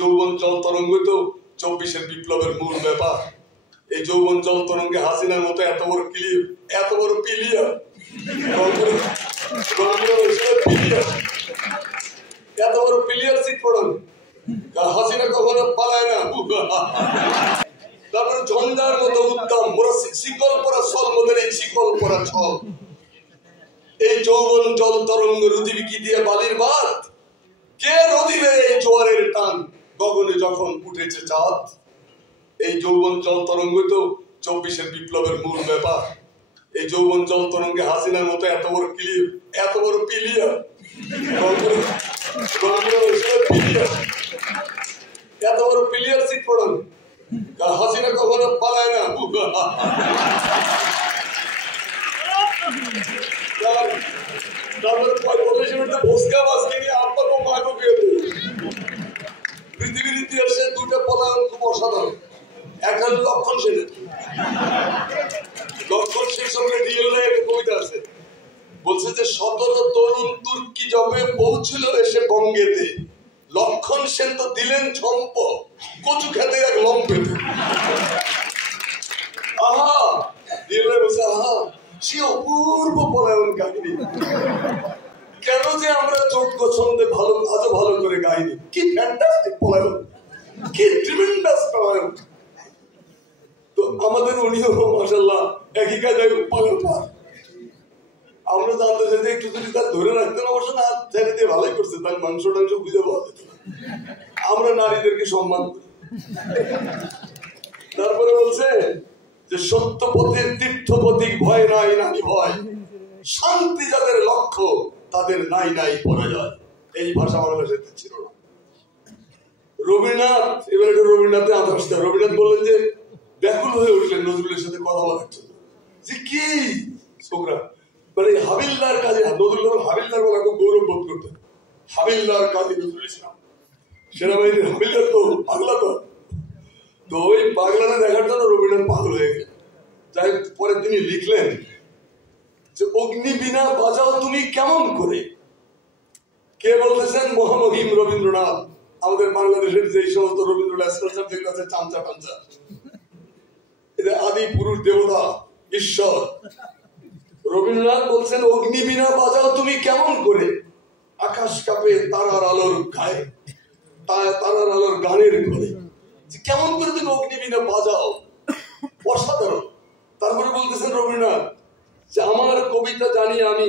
যৌবন জল তরঙ্গ তো 24-এর বিপ্লবের মূল ব্যাপার। এই যৌবন জল তরঙ্গে হাসিনার মতো এত বড় ক্লিপ, এত বড় পিলিয়ার, এত বড় পিলিয়ার সিট পড়ান, হাসিনা কখনো পালায় না। তারপরে ঝঞ্ঝার মতো উদ্যম, শিকল পরা ছল, মোদের এই শিকল পরা ছল। এই যৌবন জল তরঙ্গ রুদিবিকি দিয়ে বালির বাদ, কে রদিবে এই জোয়ারের টান, গগনে যখন উঠেছে চাঁদ। এই যৌবন জল তরঙ্গ তো 24-এর বিপ্লবের মূল ব্যাপার। এই যৌবন জল তরঙ্গে হাসিনার মতো এত বড় ক্লিপ, এত বড় পিলিয়ার, এত বড় পিলিয়ার সিট পড়ান, হাসিনা কখনো পালায় না। পৃথিবীর ইতিহাসে দুটা পলায়ন খুব অসাধারণ। একটা হল লক্ষণ সেনের। লক্ষণ সেন সঙ্গে একটা কবিতা আছে, বলছে যে 17 তরুণ তুর্কি যবে পৌঁছিল এসে বঙ্গেতে, লক্ষণ সেন তো দিলেন ঝম্প, কচু খেতে এক লম্পেতে। আহা দিলে বলছে, আহা সে অপূর্ব পলায়ন কাহিনী। কেন যে আমরা যোগ্য ছন্দে ভালো আজও ভালো করে গাইনি। কি ফ্যান্টাস্টিক পলায়ন, কি ট্রিমেন্ডাস পলায়ন। তো আমাদের উনিও মাশাআল্লাহ একই কাজে পালন পার। আমরা জানতে চাই যে একটু যদি তার ধরে রাখতেন, অবশ্য না ছেড়ে দিয়ে ভালোই করছে, তার মাংস টাংস খুঁজে পাওয়া যেত না। আমরা নারীদেরকে সম্মান করি। তারপরে বলছে যে সত্য পথের তীর্থ পথিক ভয় নাই নারী ভয়, শান্তি যাদের লক্ষ্য তাদের নাই নাই পরাজয়। এই ভাষা আমার ভাষাতে ছিল না। রবীন্দ্রনাথ, এবার একটু রবীন্দ্রনাথে আদর্শ। রবীন্দ্রনাথ বললেন যে ব্যাকুল হয়ে উঠলেন নজরুলের সাথে কথা বলার জন্য, যে কি ছোকরা মানে হাবিলদার কাজে, নজরুল হাবিলদার বলা খুব গৌরব বোধ করতেন। হাবিলদার কাজে নজরুল ইসলাম সেনাবাহিনীর হাবিলদার তো পাগলা, তো ওই পাগলাটা দেখার জন্য রবীন্দ্রনাথ পাগল হয়ে গেলেন। যাই পরে তিনি লিখলেন যে অগ্নি বিনা বাজাও তুমি কেমন করে। কে বলতেছেন? মহামহিম রবীন্দ্রনাথ। আমাদের বাংলাদেশের যে সমস্ত রবীন্দ্রনাথ যেগুলো আছে চামচা টামচা, এদের আদি পুরুষ দেবতা ঈশ্বর। রবীন্দ্রনাথ বলছেন অগ্নি বিনা বাজাও তুমি কেমন করে, আকাশ কাঁপে তারার আলোর গায়ে, তারার আলোর গানের করে। কেমন করে তুমি অগ্নি বিনা বাজাও, অসাধারণ। তারপরে বলতেছেন রবীন্দ্রনাথ যে আমার কবিতা জানি আমি,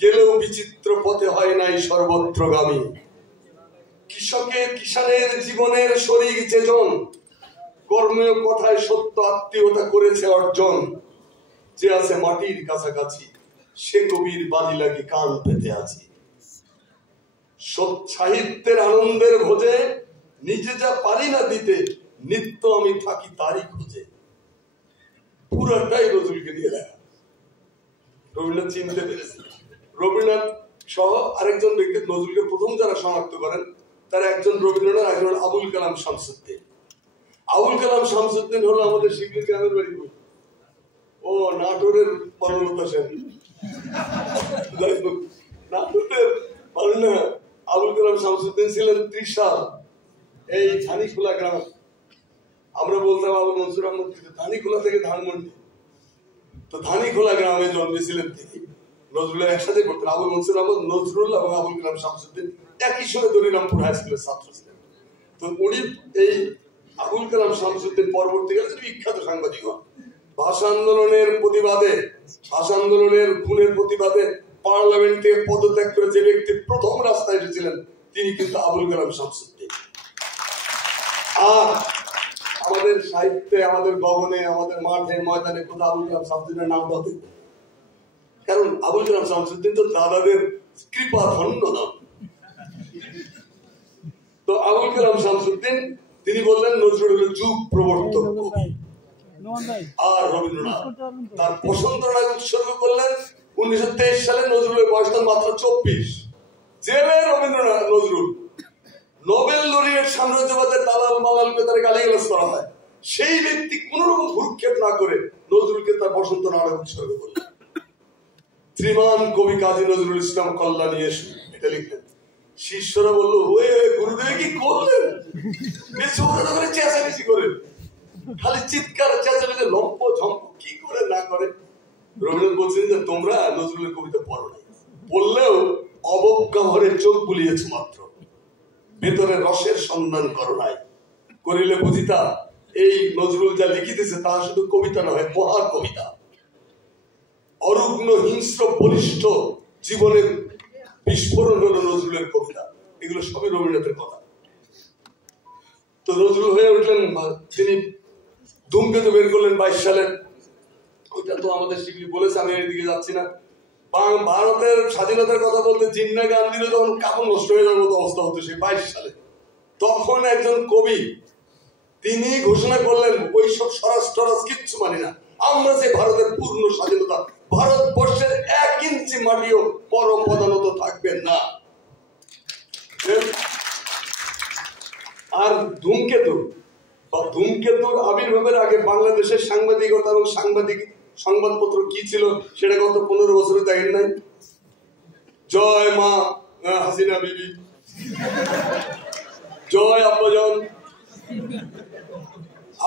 গেলেও বিচিত্র পথে হয় নাই সর্বত্রগামী। কিষানের জীবনের শরীর যেজন, কর্মের কথায় সত্য আত্মীয়তা করেছে অর্জন। যে আছে মাটির কাছাকাছি, সে কবির বাড়ি লাগি কান পেতে আছি। সাহিত্যের আনন্দের ভোজে নিজে যা পারি না দিতে, নিত্য আমি থাকি তারই খোঁজে। পুরাটাই নজরুলকে দিয়ে লেখা। রবীন্দ্রনাথ চিনতে পেরেছে। রবীন্দ্রনাথ সহ আরেকজন ব্যক্তি নজরুলকে প্রথম যারা শনাক্ত করেন, তার একজন রবীন্দ্রনাথ, একজন আবুল কালাম শামসুদ্দিন। আবুল কালাম শামসুদ্দিন হলো আমাদের শিবলি গ্রামের বাড়ি, ও নাটোরের বনলতা সেন। নাটোরের না, আবুল কালাম শামসুদ্দিন ছিলেন 30 সাল এই ধানিখোলা গ্রাম। আমরা বলতাম আবুল মনসুর আহমদ, ধানিখোলা থেকে ধানমন্ডি। তো ধানিখোলা গ্রামে জন্মেছিলেন তিনি। নজরুলের একসাথে করতেন। আবুল মনসুর আহমদ, নজরুল এবং আবুল কালাম শামসুদ্দিন একই সঙ্গে দলিরামপুর হাই স্কুলের ছাত্র ছিলেন। তো উনি এই আবুল কালাম শামসুদ্দিন পরবর্তীকালে বিখ্যাত সাংবাদিক হন। ভাষা আন্দোলনের প্রতিবাদে, ভাষা আন্দোলনের খুনের প্রতিবাদে পার্লামেন্ট থেকে পদত্যাগ করে যে ব্যক্তি প্রথম রাস্তায় এসেছিলেন, তিনি কিন্তু আবুল কালাম শামসুদ্দিন। আর আমাদের সাহিত্যে, আমাদের গগনে, আমাদের মাঠে ময়দানে কোথাও আবুল কালাম শামসুদ্দিনের নাম পাবে, কারণ আবুল কালাম শামসুদ্দিন তো দাদাদের কৃপা ধন্য নাম। তো আবুল কালাম শামসুদ্দিন তিনি বললেন নজরুল হল যুগ প্রবর্তক কবি। আর রবীন্দ্রনাথ তার বসন্তরায় উৎসর্গ করলেন 1923 সালে। নজরুলের বয়স তখন মাত্র 24। জেলে রবীন্দ্রনাথ নজরুল। নোবেল লরিয়েট সাম্রাজ্যবাদের দালাল মালালকে তার গালিগালাজ করা হয়, সেই ব্যক্তি কোন রকম ভ্রুক্ষেপ না করে নজরুলকে তার বসন্ত নাটক উৎসর্গ করলেন। শ্রীমান কবি কাজী নজরুল ইসলাম কল্যাণী এটা লিখলেন। শিষ্যরা বললো, ওয়ে গুরুদেব কি করলেন? চেঁচামেচি করে, খালি চিৎকার চেঁচামেচি, লম্প ঝম্প কি করে না করে। রবীন্দ্রনাথ বলছেন যে তোমরা নজরুলের কবিতা পড়ো না, পড়লেও অবজ্ঞা ভরে চোখ বুলিয়েছ মাত্র, ভেতরে রসের সন্ধান করো নাই, করিলে বুঝিতা এই নজরুল যা লিখিতেছে তা শুধু কবিতা নয়, মহা কবিতা। অরুগ্ন হিংস্র বলিষ্ঠ জীবনের বিস্ফোরণ হলো নজরুলের কবিতা। এগুলো সবই রবীন্দ্রনাথের কথা। তো নজরুল হয়ে উঠলেন, তিনি ধূমকেতু বের করলেন 22 সালে। ওইটা তো আমাদের শিবলি বলেছে, আমি এদিকে যাচ্ছি না। ভারতের স্বাধীনতার কথা বলতে জিন্না গান দিলে তখন কাপড় নষ্ট হয়ে যাওয়ার মতো অবস্থা হতো সেই 22 সালে। তখন একজন কবি তিনি ঘোষণা করলেন ওইসব স্বরাজ কিচ্ছু মানি না, আমরা যে ভারতের পূর্ণ স্বাধীনতা, ভারতবর্ষের 1 ইঞ্চি মাটিও পরপদানত থাকবে না। আর ধূমকেতুর আবির্ভাবের আগে বাংলাদেশের সাংবাদিকতা এবং সংবাদপত্র কি ছিল সেটা গত 15 বছরে দেখেন নাই। জয় মা হাসিনা বিবি, জয় আব্বাজান,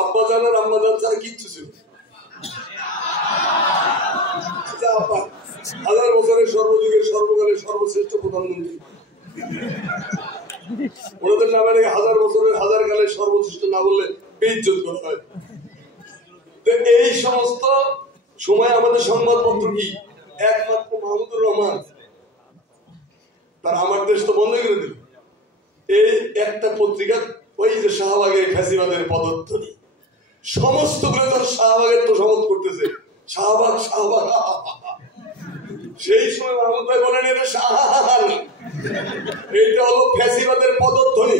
আব্বাজান আর আম্মাজান ছাড়া কিচ্ছু ছিল। 1000 বছরের সর্বযুগের সর্বকালের সর্বশ্রেষ্ঠ প্রধানমন্ত্রী, ওনাদের নামে 1000 বছরের 1000 কালের সর্বশ্রেষ্ঠ না বললে বেইজ্জত করা হয়। এই সমস্ত সময় আমাদের সংবাদপত্র কি একমাত্র মাহমুদুর রহমান তার আমার দেশ তো বন্ধ করে দিল। এই একটা পত্রিকা, ওই যে শাহবাগের ফ্যাসিবাদের পদধ্বনি, সমস্ত গুলো তার শাহবাগের তো সমর্থ করতেছে, শাহবাগ শাহবাগ। সেই সময় মাহমুদ ভাই বলেন এটা শাহান, এইটা হলো ফ্যাসিবাদের পদধ্বনি।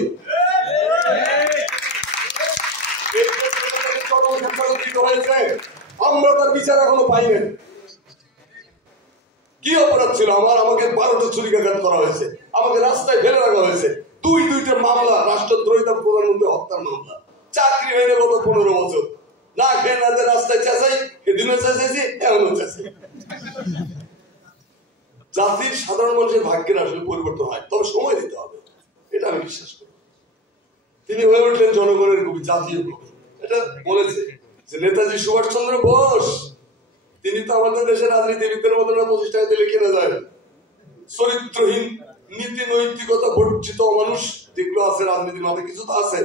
আমরা তার বিচার এখনো পাই না। কি অপরাধ ছিল আমার? আমাকে 12টা ছুরিকাঘাত করা হয়েছে, আমাকে রাস্তায় ফেলে রাখা হয়েছে, 2টা মামলা, রাষ্ট্রদ্রোহিতা, প্রধানমন্ত্রী হত্যার মামলা, চাকরি হয়ে গত 15 বছর, না খেয়ে না রাস্তায় চেঁচাই, এদিনও চেঁচাইছি, এমনও চেঁচাই। জাতির সাধারণ মানুষের ভাগ্যের আসলে পরিবর্তন হয়, তবে সময় দিতে হবে, এটা আমি বিশ্বাস করি। তিনি হয়ে উঠলেন জনগণের কবি, জাতীয় কবি। এটা বলেছে যে নেতাজি সুভাষচন্দ্র বোস, তিনি তো আমাদের দেশের রাজনীতিবিদদের মতো না 25 টাকা দিলে কেনা যায়, চরিত্রহীন, নীতি নৈতিকতা বর্জিত মানুষ যেগুলো আছে রাজনীতির মাঝে কিছু তো আছে,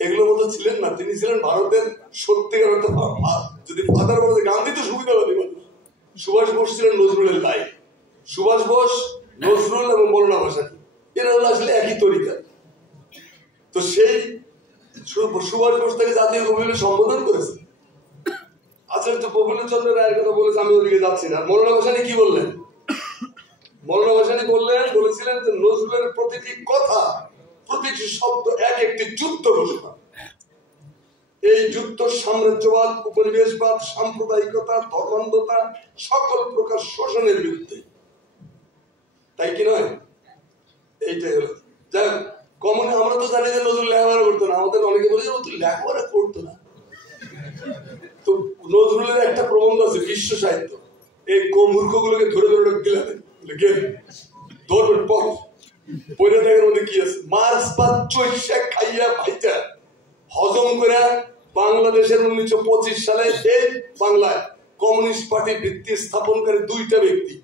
এগুলোর মতো ছিলেন না। তিনি ছিলেন ভারতের সত্যিকার অর্থে, যদি ফাদার বলতে গান্ধী তো সুবিধাবাদী মানুষ, সুভাষ বোস ছিলেন নজরুলের ভাই। সুভাষ বোস, নজরুল এবং মৌলানা ভাসানী এরা হলো আসলে একই তরিকা। তো সেই সুভাষ বোস তাকে জাতীয় কবি বলে সম্বোধন করেছে। আচার্য প্রফুল্ল চন্দ্র রায়ের কথা বলেছে, আমি ওদিকে যাচ্ছি না। মৌলানা ভাসানী কি বললেন? মৌলানা ভাসানী বলেছিলেন যে নজরুলের প্রতিটি কথা, প্রতিটি শব্দ এক একটি যুদ্ধ ঘোষণা। এই যুদ্ধ সাম্রাজ্যবাদ, উপনিবেশবাদ, সাম্প্রদায়িকতা, ধর্মান্ধতা, সকল প্রকার শোষণের বিরুদ্ধে, তাই কি নয়? এইটাই হলো। যাই হোক, কমনে আমরা তো জানি যে নজরুল লেখাপড়া করতো না, আমাদের অনেকে বলে যে ও তো লেখাপড়া করতো না। তো নজরুলের একটা প্রবন্ধ আছে বিশ্ব সাহিত্য, এই মূর্খগুলোকে ধরে ধরে গেলেন ধরবেন পর পরে দেখার মধ্যে কি আছে, মার্চ বা চৈশা খাইয়া ভাইটা হজম করে বাংলাদেশের 1925 সালে এই বাংলায় কমিউনিস্ট পার্টির ভিত্তি স্থাপনকারী 2টা ব্যক্তি,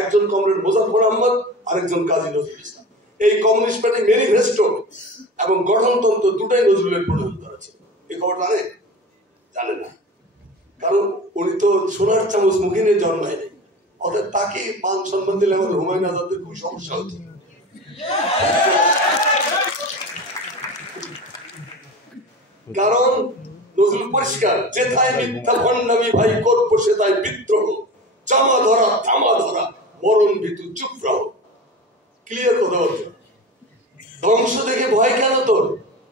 একজন কমরেড মোজাফফর আহমদ, আরেকজন কাজী নজরুল ইসলাম। এই কমিউনিস্ট পার্টির ম্যানিফেস্টো এবং গঠনতন্ত্র দুটাই নজরুলের প্রণয়ন করা ছিল। এই খবর জানে না, কারণ উনি তো সোনার চামচ মুখে নিয়ে জন্মায়নি, অর্থাৎ তাকে মান সম্মান দিলে আমার হুমায়ুন আজাদের খুব সমস্যা হতো। কারণ নজরুল পরিষ্কার, যেথায় মিথ্যা ভণ্ডামি ভাই করবো সেথায় বিদ্রোহ, জামা ধরা থামা ধরা মরণ ভীতু চুপ রহ। ক্লিয়ার কথা হচ্ছে। ধ্বংস দেখে ভয় কেন তোর,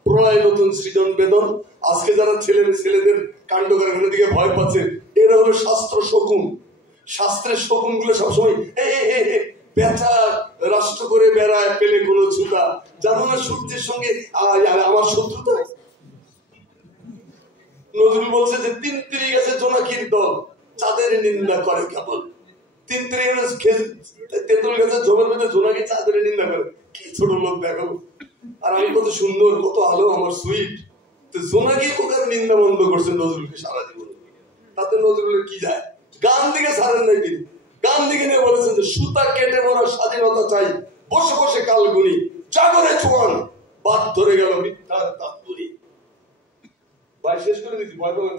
প্রলয় নতুন সৃজন বেদন। আজকে যারা ছেলেদের কাণ্ড কারখানার দিকে ভয় পাচ্ছে, এরা হলো শাস্ত্র শকুন। শাস্ত্রের শকুন গুলো সবসময় ব্যথা রাষ্ট্র করে বেড়ায়, পেলে কোনো ছুতা, জানো না সূর্যের সঙ্গে আমার শত্রুতা। নজরুল বলছে যে 3 গেছে জোনাকির দল, চাঁদের নিন্দা করে কেবল। 3 তেঁতুল গাছের জমের মধ্যে জোনাকি চাঁদের নিন্দা করে, কি ছোট লোক দেখো। আর আমি কত সুন্দর, কত আলো, আমার সুইট। তো জোনাকি পোকার নিন্দা বন্ধ করছেন নজরুলকে সারা জীবন। তাতে নজরুলের কি যায়? গান দিকে ছাড়েন নাই তিনি। গান দিকে নিয়ে বলেছেন যে সুতা কেটে মরা স্বাধীনতা চাই, বসে বসে কালগুনি, জাগরে চোয়ান, বাদ ধরে গেল মিথ্যার তাৎপরি। ভাই শেষ করে দিচ্ছি, ভয় পাবেন।